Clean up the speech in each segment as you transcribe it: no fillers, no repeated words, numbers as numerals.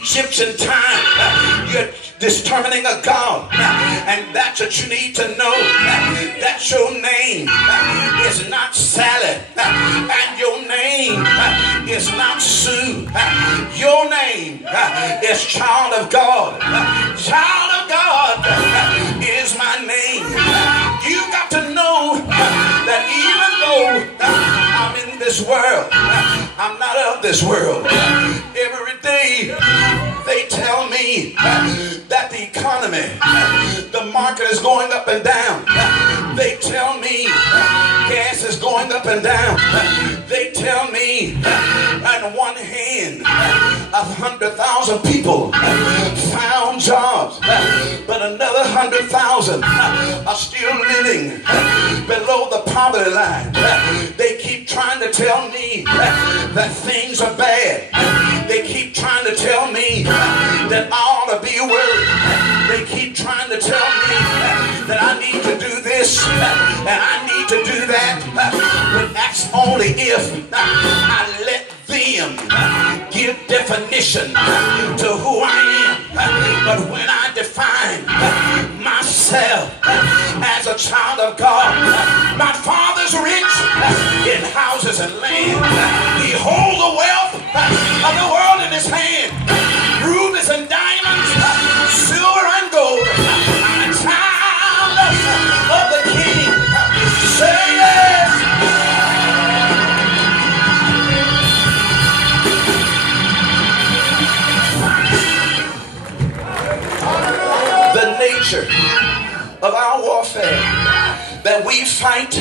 Egyptian time, you're determining a God, and that's what you need to know, that your name is not Sally, and your name is not Sue. Your name is child of God. Child of God is my name. You got to know that even though I'm in this world, I'm not of this world. Every day they tell me that the economy, the market is going up and down. They tell me gas is going up and down. They tell me on one hand 100,000 people found jobs, but another 100,000 are still living below the poverty line. They keep trying to tell me that things are bad. They keep trying to tell me that I ought to be worried. They keep trying to tell me that I need to do this and I need to do that. But that's only if I let them give definition to who I am. But when I define myself as a child of God, my Father's rich in houses and land. He holds the wealth of the world in his hand. Rubies and diamonds, silver and gold. I'm a child of the King. Say yes. The nature of our warfare that we fight,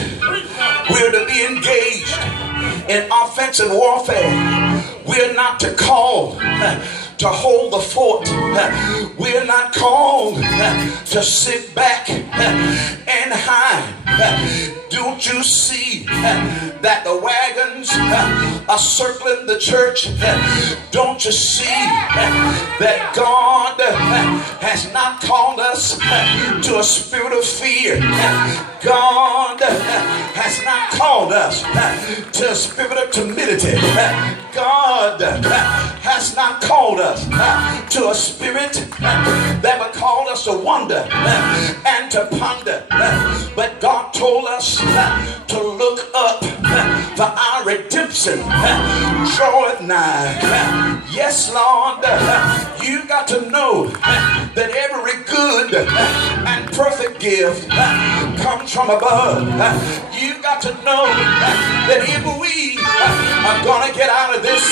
we're to be engaged in offensive warfare. We're not to call to hold the fort. We're not called to sit back and hide. Don't you see that the wagons are circling the church? Don't you see that God has not called us to a spirit of fear? God has not called us to a spirit of timidity. God has not called us to a spirit that would call us to wonder and to ponder. But God told us to look up, for our redemption draweth nigh. Yes, Lord, you got to know that every good and perfect gift comes from above. You got to know that if we are going to get out of this,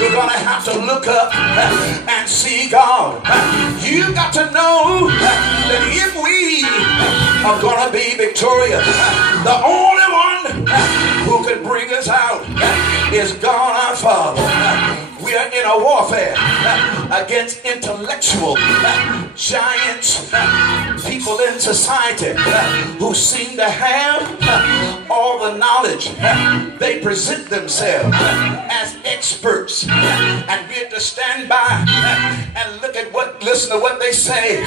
we're going to have to look up and see God. You got to know that if we are going to be victorious, the only one who can bring us out is God our Father. We are in a warfare against intellectual giants, people in society who seem to have all the knowledge. They present themselves as experts, and we have to stand by and listen to what they say.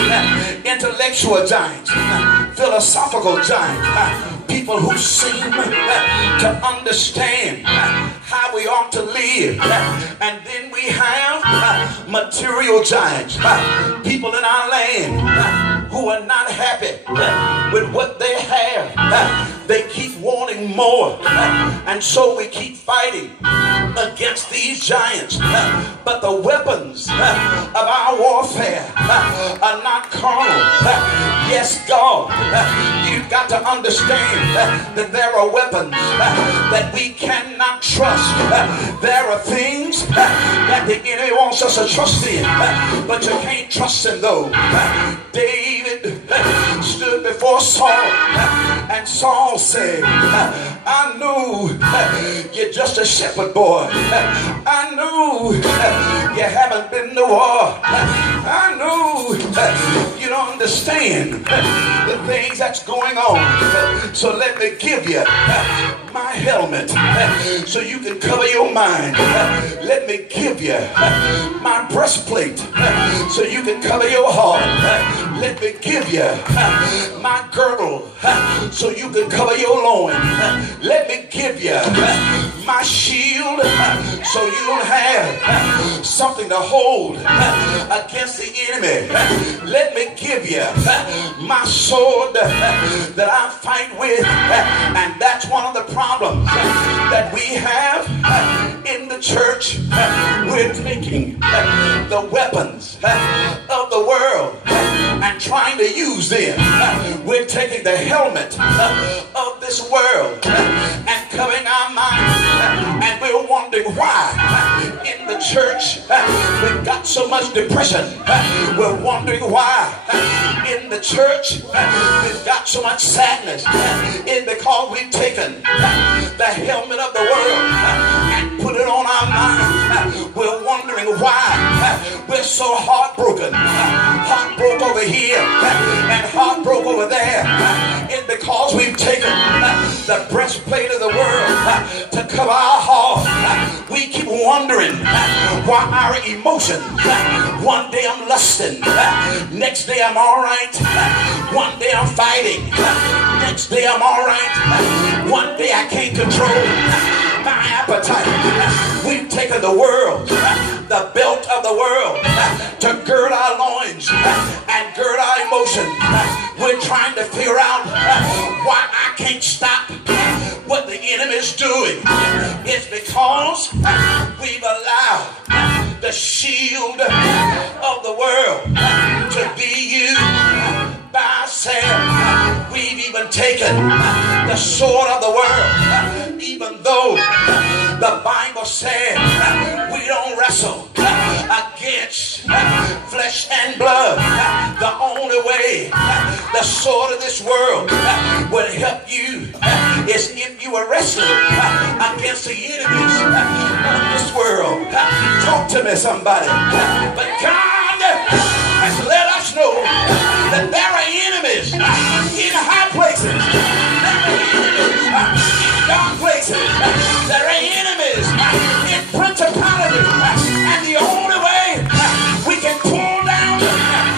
Intellectual giants, philosophical giants, people who seem to understand how we ought to live. And then we have material giants, people in our land who are not happy with what they have. They keep wanting more, and so we keep fighting against these giants. But the weapons of our warfare are not carnal. Yes, God, you've got to understand that there are weapons that we cannot trust. There are things that the enemy wants us to trust in, but you can't trust in those. David stood before Saul, and Saul said, I knew you're just a shepherd boy. I knew you haven't been to war. I knew you don't understand the things that's going on. So let me give you my helmet so you can cover your mind. Let me give you my breastplate so you can cover your heart. Let me give you my girdle so you can cover your loin. Let me give you my shield so you'll have something to hold against the enemy. Let me give you my sword that I fight with. And that's one of the problems that we have in the church. We're taking the weapons of the world and trying to use them. We're taking the helmet of this world and covering our minds, and we're wondering why in the church we've got so much depression. We're wondering why in the church we've got so much sadness. It's because we've taken the helmet of the world and put it on our mind. We're wondering why we're so heartbroken. Heartbroken over here and heartbroken over there. It's because we've taken the breastplate of the world to cover our heart. We keep wondering why our emotions. One day I'm lusting, next day I'm all right. One day I'm fighting, next day I'm all right. One day I can't control my appetite. We've taken the world, the belt of the world, to gird our loins and gird our emotions. We're trying to figure out why I can't stop what the enemy's doing. It's because we've allowed the shield of the world to be used by ourselves. We've even taken the sword of the world, even though the Bible said we don't wrestle against flesh and blood. The only way the sword of this world will help you is if you are wrestling against the enemies of this world. Talk to me, somebody. But God has let us know that there are enemies in high places. There are enemies in dark places. There are enemies in principalities. And the only way we can pull down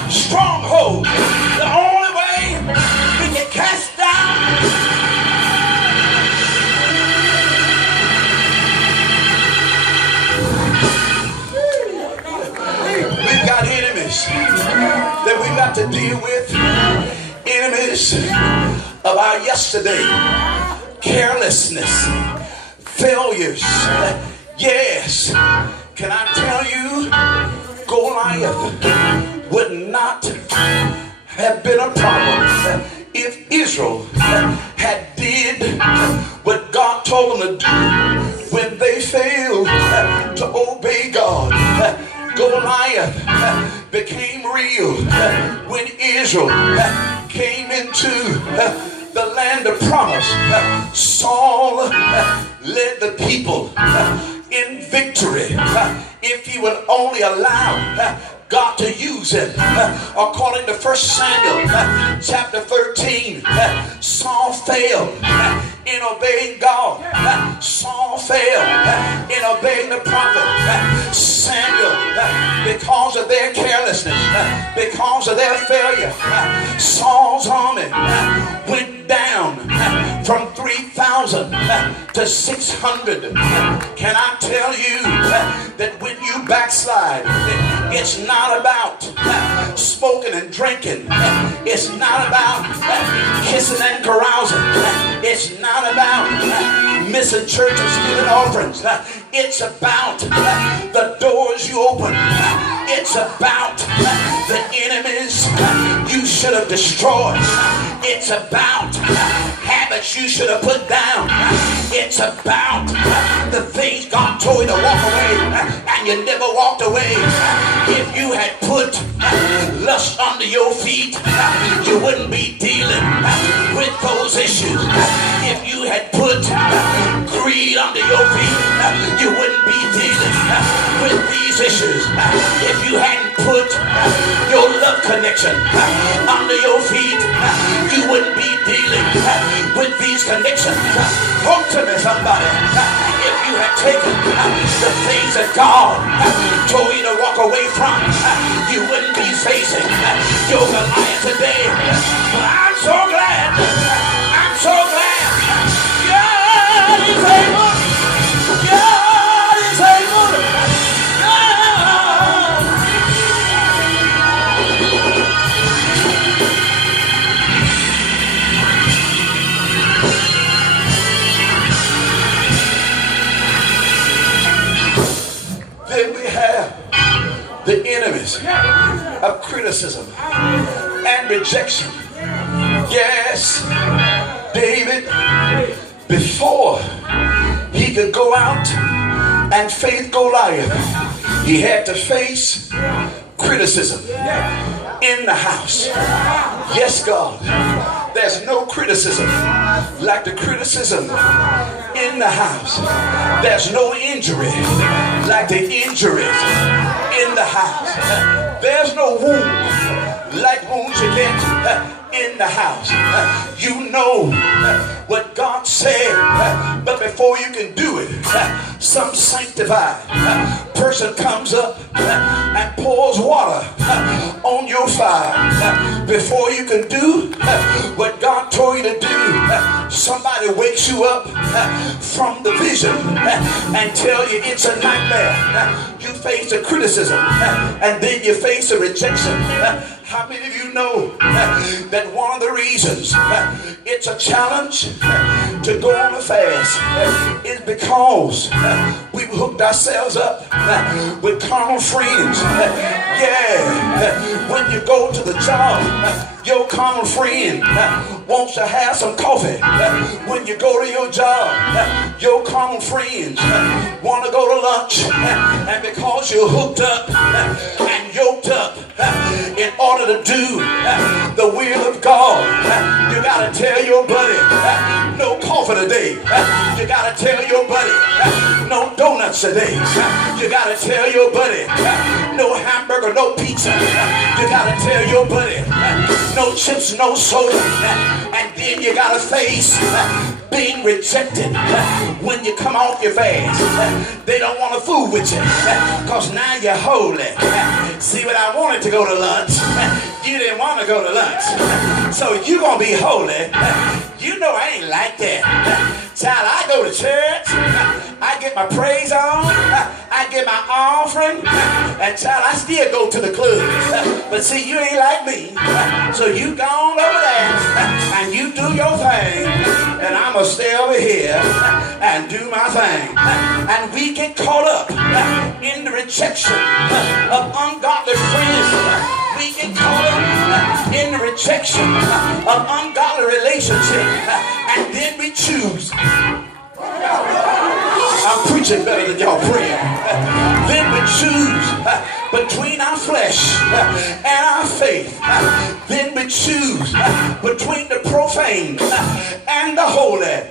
strongholds, the only way we can cast down we've got enemies that we've got to deal with. Enemies of our yesterday, carelessness, failures. Yes, can I tell you, Goliath would not have been a problem if Israel had did what God told them to do when they failed to obey God. Goliath became real when Israel came into the land of promise. Saul led the people in victory if he would only allow God to use him. According to 1 Samuel chapter 13, Saul failed in obeying God. Saul failed in obeying the prophet Samuel because of their carelessness, because of their failure. Saul's army went down from 3,000 to 600. Can I tell you that when you backslide, it's not about smoking and drinking. It's not about kissing and carousing. It's not about missing church and stealing offerings. It's about the doors you open. It's about the enemies you should have destroyed. It's about habits you should have put down. It's about the things God told you to walk away and you never walked away. If you had put lust under your feet, you wouldn't be dealing with those issues. If you had put greed under your feet, you wouldn't be dealing with these issues. If you hadn't put your love connection under your feet, you wouldn't be dealing with these connections. Talk to me, somebody. If you had taken the things that God told you to walk away from, you wouldn't facing your Goliath today. But I'm so glad. I'm so glad. God is able. God is able. Then we have the enemies of criticism and rejection. Yes, David, before he could go out and face Goliath, he had to face criticism in the house. Yes, God, there's no criticism like the criticism in the house. There's no injury like the injuries in the house. There's no wound like wounds you get in the house. You know what God said, but before you can do it, some sanctified person comes up and pours water on your fire. Before you can do what God told you to do, somebody wakes you up from the vision and tell you it's a nightmare. You face the criticism and then you face the rejection. How many of you know that one of the reasons it's a challenge to go on a fast is because we've hooked ourselves up with carnal friends? Yeah, when you go to the job, your carnal friend wants to have some coffee. When you go to your job, your carnal friends want to go to lunch. And because you're hooked up and yoked up in order to do the will of God, you got to tell your buddy, no coffee today. You got to tell your buddy, no donuts today. You got to tell your buddy, no hamburger, no pizza. You got to tell your buddy, no chips, no soda. And then you got to face being rejected when you come off your fast. They don't want to fool with you because now you're holy. See, when I wanted to go to lunch, you didn't want to go to lunch. So you going to be holy. You know I ain't like that. Child, I go to church, I get my praise on, I get my offering, and child, I still go to the club. But see, you ain't like me. So you go on over there and you do your thing, and I'm going to stay over here and do my thing. And we get caught up in the rejection of ungodly friends. We get caught up in the rejection of ungodly relationships, and then we choose. I'm preaching better than y'all praying. Then we choose between our flesh and our faith. Then we choose between the profane and the holy.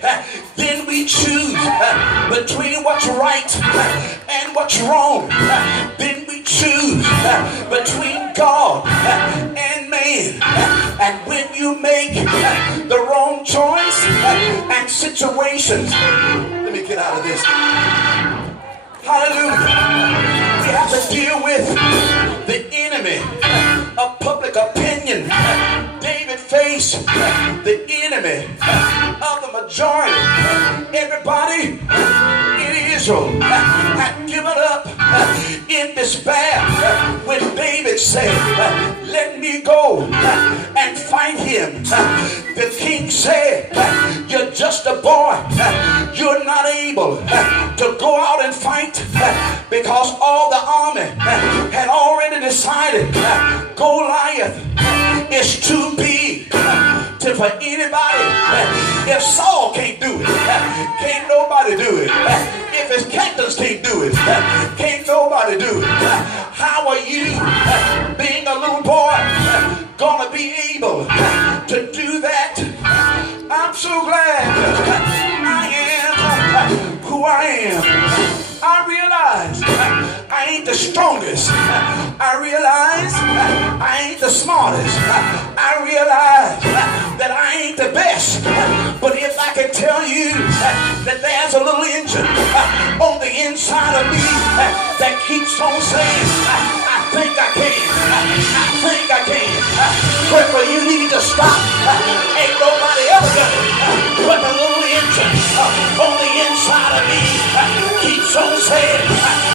Then we choose between what's right and what's wrong. Then we choose between God and man. And when you make the wrong choice and situations, let me get out of this. Hallelujah. We have to deal with the enemy of public opinion. David faced the enemy of the majority. Everybody in Israel had given up in despair when David said, "Let me go and fight him." The king said, "You're just a boy. You're not able to go out and fight," because all the army had already decided Goliath is too big for anybody. If Saul can't do it, can't nobody do it. If his captains can't do it, can't nobody do it. How are you, being a little boy, gonna be able to do that? I'm so glad I am who I am. I realize I ain't the strongest. I realize I ain't the smartest. I realize that I ain't the best. But if I can tell you that there's a little engine on the inside of me that keeps on saying, I think I can. I think I can. Clerkley, you need to stop. Ain't nobody ever done it. But the little engine on the inside of me keeps on saying,